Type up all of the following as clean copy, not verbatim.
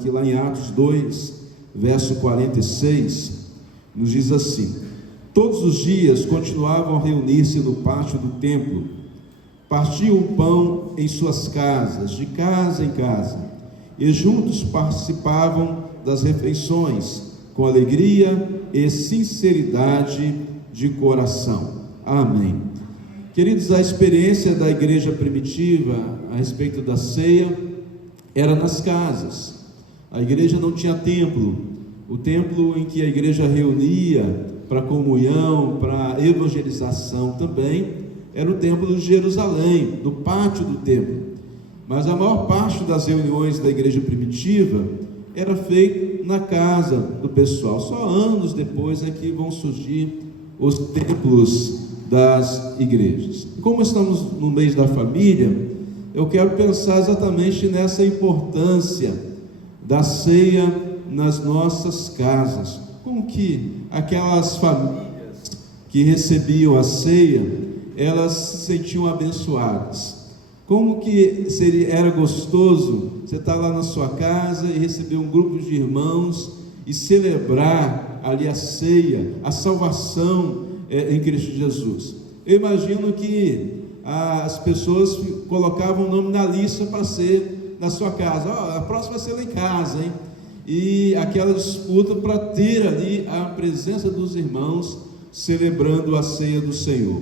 aqui lá em Atos 2, verso 46, nos diz assim: todos os dias continuavam a reunir-se no pátio do templo, partiam o pão em suas casas, de casa em casa, e juntos participavam das refeições, com alegria e sinceridade de coração. Amém. Queridos, a experiência da igreja primitiva a respeito da ceia era nas casas. A igreja não tinha templo. O templo em que a igreja reunia para comunhão, para evangelização também, era o templo de Jerusalém, no pátio do templo. Mas a maior parte das reuniões da igreja primitiva era feita na casa do pessoal. Só anos depois é que vão surgir os templos das igrejas. Como estamos no mês da família, eu quero pensar exatamente nessa importância da ceia nas nossas casas. Como que aquelas famílias que recebiam a ceia, elas se sentiam abençoadas. Como que era gostoso você estar lá na sua casa e receber um grupo de irmãos e celebrar ali a ceia, a salvação em Cristo Jesus. Eu imagino que as pessoas colocavam o nome na lista para ser na sua casa. A próxima vai ser lá em casa, hein? E aquela disputa para ter ali a presença dos irmãos celebrando a ceia do Senhor.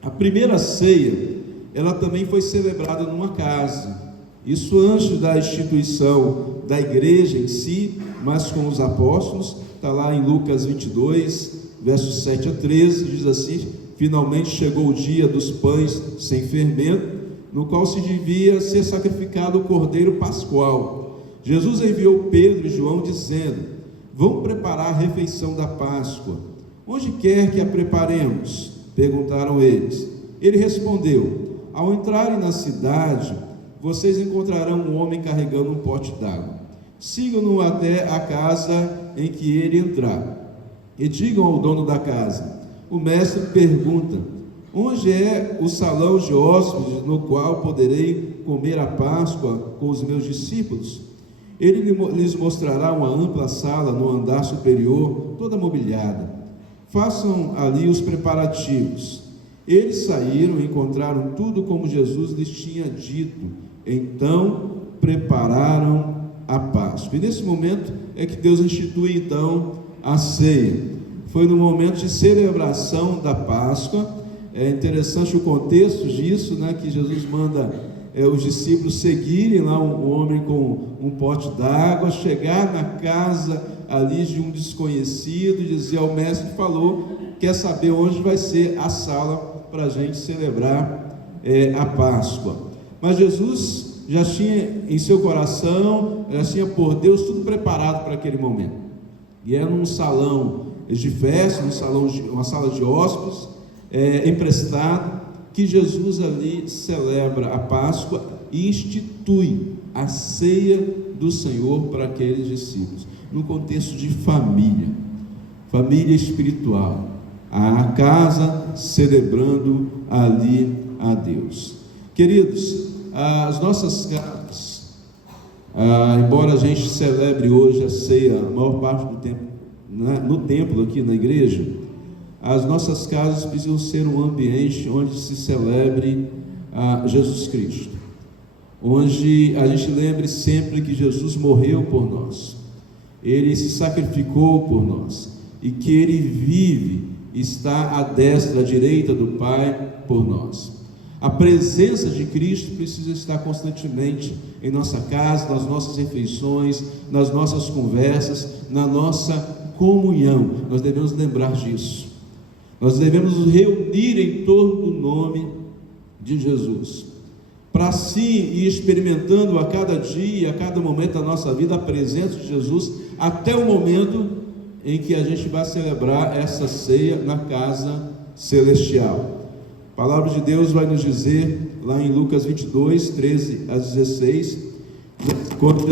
A primeira ceia, ela também foi celebrada numa casa. Isso antes da instituição da igreja em si, mas com os apóstolos. Está lá em Lucas 22, versos 7 a 13, diz assim: finalmente chegou o dia dos pães sem fermento, no qual se devia ser sacrificado o cordeiro pascual. Jesus enviou Pedro e João dizendo: vão preparar a refeição da Páscoa. Onde quer que a preparemos? Perguntaram eles. Ele respondeu: ao entrarem na cidade, vocês encontrarão um homem carregando um pote d'água. Sigam-no até a casa em que ele entrar e digam ao dono da casa: o mestre pergunta: onde é o salão de hóspedes no qual poderei comer a Páscoa com os meus discípulos? Ele lhes mostrará uma ampla sala no andar superior, toda mobiliada. Façam ali os preparativos. Eles saíram e encontraram tudo como Jesus lhes tinha dito. Então prepararam a Páscoa. E nesse momento é que Deus institui então a ceia. Foi no momento de celebração da Páscoa. É interessante o contexto disso, né, que Jesus manda os discípulos seguirem lá um homem com um pote d'água, chegar na casa ali de um desconhecido e dizer ao mestre que falou: quer saber onde vai ser a sala para a gente celebrar a Páscoa. Mas Jesus já tinha em seu coração, já tinha por Deus tudo preparado para aquele momento. E era num salão de festa, uma sala de hóspedes emprestado, que Jesus ali celebra a Páscoa e institui a ceia do Senhor para aqueles discípulos, no contexto de família espiritual, a casa celebrando ali a Deus. Queridos, as nossas casas, embora a gente celebre hoje a ceia a maior parte do tempo no templo aqui na igreja, as nossas casas precisam ser um ambiente onde se celebre Jesus Cristo, onde a gente lembre sempre que Jesus morreu por nós, Ele se sacrificou por nós, e que Ele vive, está à destra, à direita do Pai por nós. A presença de Cristo precisa estar constantemente em nossa casa, nas nossas refeições, nas nossas conversas, na nossa comunhão. Nós devemos lembrar disso. Nós devemos nos reunir em torno do nome de Jesus, para assim ir experimentando a cada dia, a cada momento da nossa vida, a presença de Jesus, até o momento em que a gente vai celebrar essa ceia na casa celestial. A palavra de Deus vai nos dizer, lá em Lucas 22, 13 a 16, quando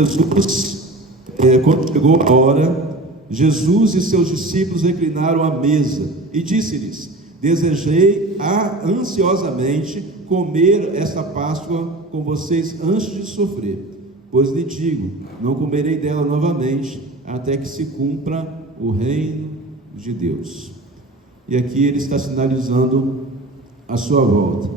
chegou a hora, Jesus e seus discípulos reclinaram à mesa e disse-lhes: desejei ansiosamente comer esta Páscoa com vocês antes de sofrer, Pois lhe digo, não comerei dela novamente, até que se cumpra o reino de Deus. E aqui ele está sinalizando a sua volta,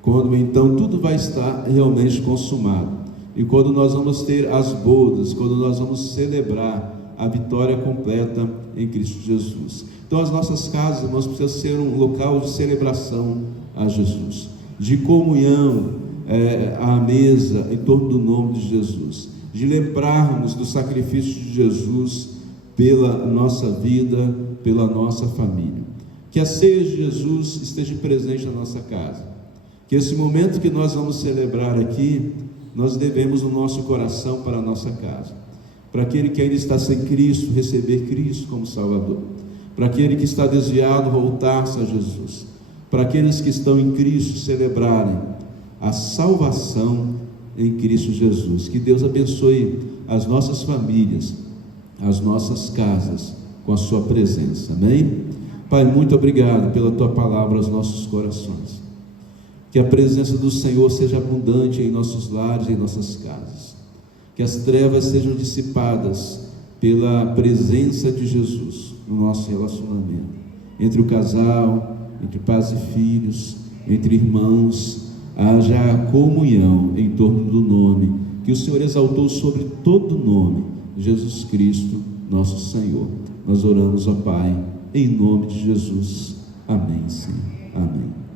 quando então tudo vai estar realmente consumado, e quando nós vamos ter as bodas, quando nós vamos celebrar a vitória completa em Cristo Jesus. Então as nossas casas, irmãos, precisam ser um local de celebração a Jesus, de comunhão à mesa em torno do nome de Jesus, de lembrarmos do sacrifício de Jesus pela nossa vida, pela nossa família. Que a ceia de Jesus esteja presente na nossa casa, que esse momento que nós vamos celebrar aqui, nós devemos o nosso coração para a nossa casa, para aquele que ainda está sem Cristo, receber Cristo como Salvador, para aquele que está desviado, voltar-se a Jesus, para aqueles que estão em Cristo, celebrarem a salvação em Cristo Jesus. Que Deus abençoe as nossas famílias, as nossas casas, com a sua presença, amém? Pai, muito obrigado pela tua palavra aos nossos corações, que a presença do Senhor seja abundante em nossos lares e em nossas casas, que as trevas sejam dissipadas pela presença de Jesus no nosso relacionamento, entre o casal, entre pais e filhos, entre irmãos, haja comunhão em torno do nome que o Senhor exaltou sobre todo nome, Jesus Cristo, nosso Senhor. Nós oramos, ó Pai, em nome de Jesus. Amém, Senhor. Amém.